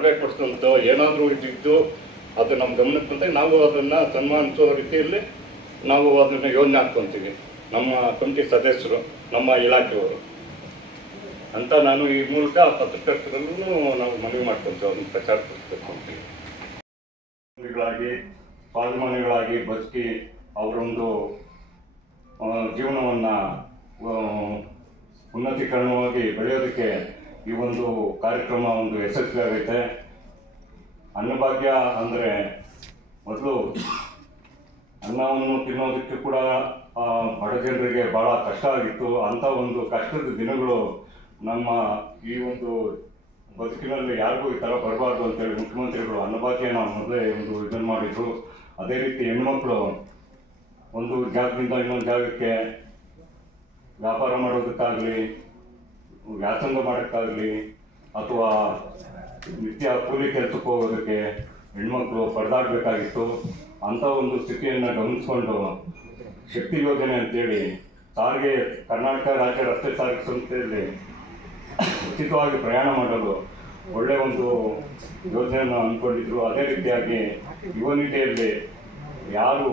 ಒಳ್ಳೆ ಕೊಡಿಸಿದಂತೋ ಏನಾದರೂ ಇದ್ದಿದ್ದು ಅದು ನಮ್ಮ ಗಮನಕ್ಕೆ ಬಂದಾಗ ನಾವು ಅದನ್ನು ಸನ್ಮಾನಿಸೋ ರೀತಿಯಲ್ಲಿ ನಾವು ಅದನ್ನು ಯೋಜನೆ ಹಾಕ್ಕೊತೀವಿ. ನಮ್ಮ ಕಮಿಟಿ ಸದಸ್ಯರು, ನಮ್ಮ ಇಲಾಖೆಯವರು ಅಂತ ನಾನು ಈ ಮೂಲಕ ಪತ್ರಕರ್ತರಲ್ಲೂ ನಾವು ಮನವಿ ಮಾಡ್ಕೊತೀವಿ, ಅದನ್ನು ಪ್ರಚಾರಪಡಿಸಬೇಕು ಅಂತೀವಿ. ಸ್ವಾಭಿಮಾನಿಗಳಾಗಿ ಬದುಕಿ ಅವರೊಂದು ಜೀವನವನ್ನು ಉನ್ನತೀಕರಣವಾಗಿ ಬೆಳೆಯೋದಕ್ಕೆ ಈ ಒಂದು ಕಾರ್ಯಕ್ರಮ ಒಂದು ಯಶಸ್ವಿಯಾಗೈತೆ. ಅನ್ನಭಾಗ್ಯ ಅಂದರೆ ಮೊದಲು ಅನ್ನವನ್ನು ತಿನ್ನೋದಕ್ಕೆ ಕೂಡ ಬಡ ಜನರಿಗೆ ಭಾಳ ಕಷ್ಟ ಆಗಿತ್ತು. ಅಂಥ ಒಂದು ಕಷ್ಟದ ದಿನಗಳು ನಮ್ಮ ಈ ಒಂದು ಬದುಕಿನಲ್ಲಿ ಯಾರಿಗೂ ಈ ಥರ ಬರಬಾರ್ದು ಅಂತೇಳಿ ಮುಖ್ಯಮಂತ್ರಿಗಳು ಅನ್ನಭಾಗ್ಯನ ಮೊದಲೇ ಒಂದು ಇದನ್ನು ಮಾಡಿದರು. ಅದೇ ರೀತಿ ಹೆಣ್ಮಕ್ಳು ಒಂದು ಜಾಗದಿಂದ ಇನ್ನೊಂದು ಜಾಗಕ್ಕೆ ವ್ಯಾಪಾರ ಮಾಡೋದಕ್ಕಾಗಲಿ, ವ್ಯಾಸಂಗ ಮಾಡೋಕ್ಕಾಗಲಿ, ಅಥವಾ ನಿತ್ಯ ಕೂಲಿ ಕೆಲಸಕ್ಕೆ ಹೋಗೋದಕ್ಕೆ ಹೆಣ್ಮಕ್ಳು ಪರದಾಡಬೇಕಾಗಿತ್ತು. ಅಂಥ ಒಂದು ಸ್ಥಿತಿಯನ್ನು ಗಮನಿಸಿಕೊಂಡು ಶಕ್ತಿ ಯೋಜನೆ ಅಂತೇಳಿ ಸಾರಿಗೆ ಕರ್ನಾಟಕ ರಾಜ್ಯ ರಸ್ತೆ ಸಾರಿಗೆ ಸಂಸ್ಥೆಯಲ್ಲಿ ಉಚಿತವಾಗಿ ಪ್ರಯಾಣ ಮಾಡಲು ಒಳ್ಳೆಯ ಒಂದು ಯೋಜನೆಯನ್ನು ಅಂದ್ಕೊಂಡಿದ್ರು. ಅದೇ ರೀತಿಯಾಗಿ ಯುವ ನಿಧಿಯಲ್ಲಿ ಯಾರು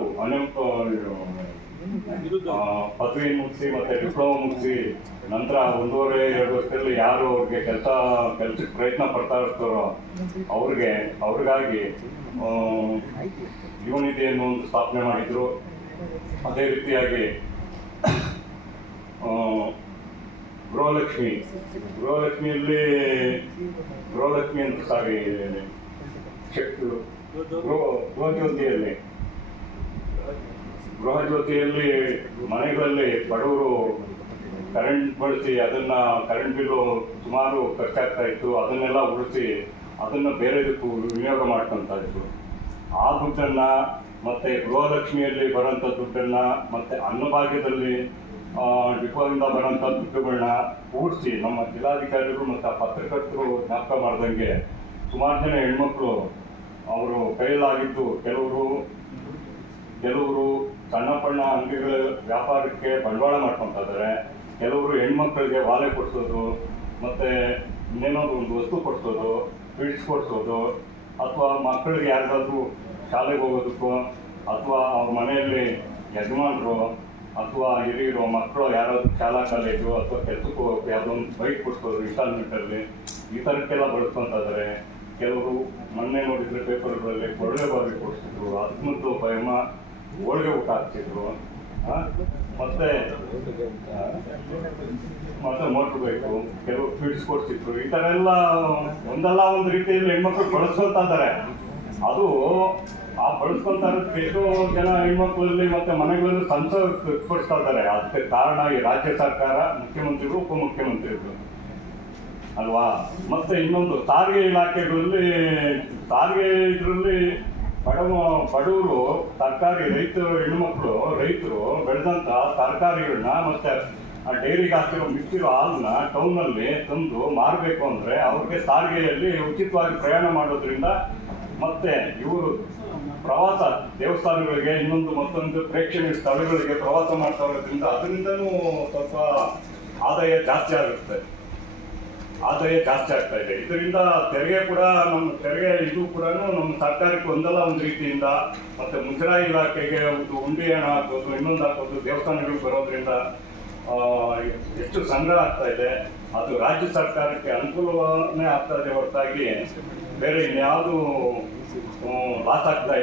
ಪದವಿ ಮುಗಿಸಿ ಮತ್ತು ಡಿಪ್ಲೊಮಾ ಮುಗಿಸಿ ನಂತರ 1.5-2 ವರ್ಷದಲ್ಲಿ ಯಾರು ಅವ್ರಿಗೆ ಕೆಲಸಕ್ಕೆ ಪ್ರಯತ್ನ ಪಡ್ತಾ ಇರ್ತಾರೋ ಅವ್ರಿಗಾಗಿ ಯುವ ನಿಧಿಯನ್ನು ಒಂದು ಸ್ಥಾಪನೆ ಮಾಡಿದರು. ಅದೇ ರೀತಿಯಾಗಿ ಗೃಹಲಕ್ಷ್ಮಿ ಅಂತ ಸಾರಿ ಗೃಹಜ್ಯೋತಿಯಲ್ಲಿ ಮನೆಗಳಲ್ಲಿ ಬಡವರು ಕರೆಂಟ್ ಬಳಸಿ ಅದನ್ನು ಕರೆಂಟ್ ಬಿಲ್ಲು ಸುಮಾರು ಖರ್ಚಾಗ್ತಾ ಇತ್ತು. ಅದನ್ನೆಲ್ಲ ಉಳಿಸಿ ಅದನ್ನು ಬೇರೆದಕ್ಕೂ ವಿನಿಯೋಗ ಮಾಡ್ಕೊತಾ ಇತ್ತು. ಆ ದುಡ್ಡನ್ನು ಮತ್ತು ಗೃಹಲಕ್ಷ್ಮಿಯಲ್ಲಿ ಬರೋಂಥ ದುಡ್ಡನ್ನು ಮತ್ತು ಅನ್ನಭಾಗ್ಯದಲ್ಲಿ ಡಿಪೋದಿಂದ ಬರೋಂಥ ದುಡ್ಡುಗಳನ್ನ ಕೂಡಿಸಿ ನಮ್ಮ ಜಿಲ್ಲಾಧಿಕಾರಿಗಳು ಮತ್ತು ಪತ್ರಕರ್ತರು ಜ್ಞಾಪಕ ಮಾಡ್ದಂಗೆ ಸುಮಾರು ಜನ ಹೆಣ್ಮಕ್ಳು ಅವರು ಕೈಯಲ್ಲಾಗಿದ್ದು ಕೆಲವರು ಸಣ್ಣ ಪಣ್ಣ ಅಂಗಡಿಗಳ ವ್ಯಾಪಾರಕ್ಕೆ ಬಂಡವಾಳ ಮಾಡ್ಕೊತಾ ಇದ್ದಾರೆ. ಕೆಲವರು ಹೆಣ್ಮಕ್ಳಿಗೆ ವಾಲೆ ಕೊಡಿಸೋದು, ಮತ್ತು ಇನ್ನೇನಾದ್ರು ಒಂದು ವಸ್ತು ಕೊಡಿಸೋದು, ಸ್ವೀಟ್ಸ್ ಕೊಡಿಸೋದು, ಅಥವಾ ಮಕ್ಕಳಿಗೆ ಯಾರಿಗಾದ್ರೂ ಶಾಲೆಗೆ ಹೋಗೋದಕ್ಕೋ, ಅಥವಾ ಅವ್ರ ಮನೆಯಲ್ಲಿ ಯಜಮಾನರು ಅಥವಾ ಹಿರಿಯರು ಮಕ್ಕಳು ಯಾರಾದ್ರೂ ಶಾಲಾ ಕಾಲೇಜು ಅಥವಾ ಕೆಲಸಕ್ಕೆ ಹೋಗೋಕ್ಕೆ ಯಾವುದೋ ಒಂದು ಬೈಕ್ ಕೊಡಿಸೋದು ಇನ್ಸ್ಟಾಲ್ಮೆಂಟಲ್ಲಿ, ಈ ಥರಕ್ಕೆಲ್ಲ ಬಳಸ್ಕೊತಾ ಇದ್ದಾರೆ. ಕೆಲವರು ಮೊನ್ನೆ ನೋಡಿದರೆ ಪೇಪರ್ಗಳಲ್ಲಿ ಕೊಳವೆ ಬಾವಿ ಕೊಡಿಸಿದ್ರು, 19 ರೂಪಾಯಿ ಹೋಳಿಗೆ ಊಟ ಹಾಕ್ತಿದ್ರು, ಮತ್ತೆ ಮೋಟ್ರ್ ಬೈಕು, ಕೆಲವು ಸ್ವೀಟ್ಸ್ ಕೊಡ್ತಿದ್ರು. ಈ ಥರ ಎಲ್ಲ ಒಂದಲ್ಲ ಒಂದು ರೀತಿಯಲ್ಲಿ ಹೆಣ್ಮಕ್ಳು ಬಳಸ್ಕೊತಾ ಇದ್ದಾರೆ. ಅದು ಆ ಬಳಸ್ಕೊತಾ ಇರೋದಕ್ಕೆ ಎಷ್ಟೋ ಜನ ಹೆಣ್ಮಕ್ಳಲ್ಲಿ ಮತ್ತು ಮನೆಗಳಲ್ಲಿ ಸಂತೋಷ ವ್ಯಕ್ತಪಡಿಸ್ತಾ ಇದ್ದಾರೆ. ಅದಕ್ಕೆ ಕಾರಣ ಈ ರಾಜ್ಯ ಸರ್ಕಾರ, ಮುಖ್ಯಮಂತ್ರಿಗಳು, ಉಪಮುಖ್ಯಮಂತ್ರಿಗಳು ಅಲ್ವಾ. ಮತ್ತು ಇನ್ನೊಂದು ಸಾರಿಗೆ ಇಲಾಖೆಗಳಲ್ಲಿ ಇದರಲ್ಲಿ ಬಡವರು ತರಕಾರಿ ರೈತರು ಬೆಳೆದಂಥ ತರಕಾರಿಗಳನ್ನ ಮತ್ತು ಆ ಡೈರಿಗೆ ಹಾಕಿರೋ ಮಿಕ್ಕಿರೋ ಹಾಲನ್ನ ಟೌನಲ್ಲಿ ತಂದು ಮಾರಬೇಕು ಅಂದರೆ ಅವ್ರಿಗೆ ಸಾರಿಗೆಯಲ್ಲಿ ಉಚಿತವಾಗಿ ಪ್ರಯಾಣ ಮಾಡೋದ್ರಿಂದ, ಮತ್ತು ಇವರು ಪ್ರವಾಸ ದೇವಸ್ಥಾನಗಳಿಗೆ ಮತ್ತೊಂದು ಪ್ರೇಕ್ಷಣೀಯ ಸ್ಥಳಗಳಿಗೆ ಪ್ರವಾಸ ಮಾಡ್ತಾ ಇರೋದ್ರಿಂದ ಅದರಿಂದನೂ ಸ್ವಲ್ಪ ಆದಾಯ ಜಾಸ್ತಿ ಆಗ್ತಾ ಇದೆ. ಇದರಿಂದ ತೆರಿಗೆ ಕೂಡ ಇದು ಕೂಡ ನಮ್ಮ ಸರ್ಕಾರಕ್ಕೆ ಒಂದಲ್ಲ ಒಂದು ರೀತಿಯಿಂದ, ಮತ್ತು ಮುಜರಾಯಿ ಇಲಾಖೆಗೆ ಒಂದು ಉಂಡಿ ಹಣ ಹಾಕೋದು, ಇನ್ನೊಂದು ಹಾಕೋದು, ದೇವಸ್ಥಾನಗಳಿಗೆ ಬರೋದ್ರಿಂದ ಹೆಚ್ಚು ಸಂಗ್ರಹ ಆಗ್ತಾ ಇದೆ. ಅದು ರಾಜ್ಯ ಸರ್ಕಾರಕ್ಕೆ ಅನುಕೂಲವೇ ಆಗ್ತಾ ಇದೆ ಹೊರತಾಗಿ ಬೇರೆ ಇನ್ಯಾವುದು ಲಾಸ್ ಆಗ್ತಾ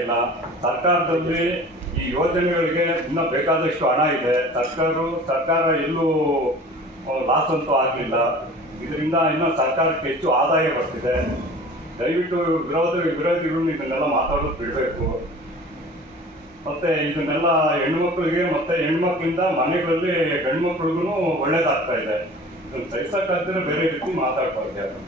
ಇಲ್ಲ. ಸರ್ಕಾರದಲ್ಲಿ ಈ ಯೋಜನೆಗಳಿಗೆ ಇನ್ನೂ ಬೇಕಾದಷ್ಟು ಹಣ ಇದೆ. ಸರ್ಕಾರ ಎಲ್ಲೂ ಲಾಸ್ ಅಂತೂ ಆಗಲಿಲ್ಲ. ಇದರಿಂದ ಇನ್ನೂ ಸರ್ಕಾರಕ್ಕೆ ಹೆಚ್ಚು ಆದಾಯ ಬರ್ತಿದೆ. ದಯವಿಟ್ಟು ವಿರೋಧಿಗಳು ಇದನ್ನೆಲ್ಲ ಮಾತಾಡೋದು ಬಿಡಬೇಕು. ಮತ್ತು ಇದನ್ನೆಲ್ಲ ಹೆಣ್ಮಕ್ಳಿಗೆ ಮತ್ತು ಹೆಣ್ಮಕ್ಳಿಂದ ಮನೆಗಳಲ್ಲಿ ಗಂಡು ಮಕ್ಳಿಗೂ ಒಳ್ಳೇದಾಗ್ತಾ ಇದೆ. ಇದನ್ನು ಸಹಿಸೋಕ್ಕಾಗ್ದೇ ಬೇರೆ ರೀತಿ ಮಾತಾಡ್ಬಾರ್ದು.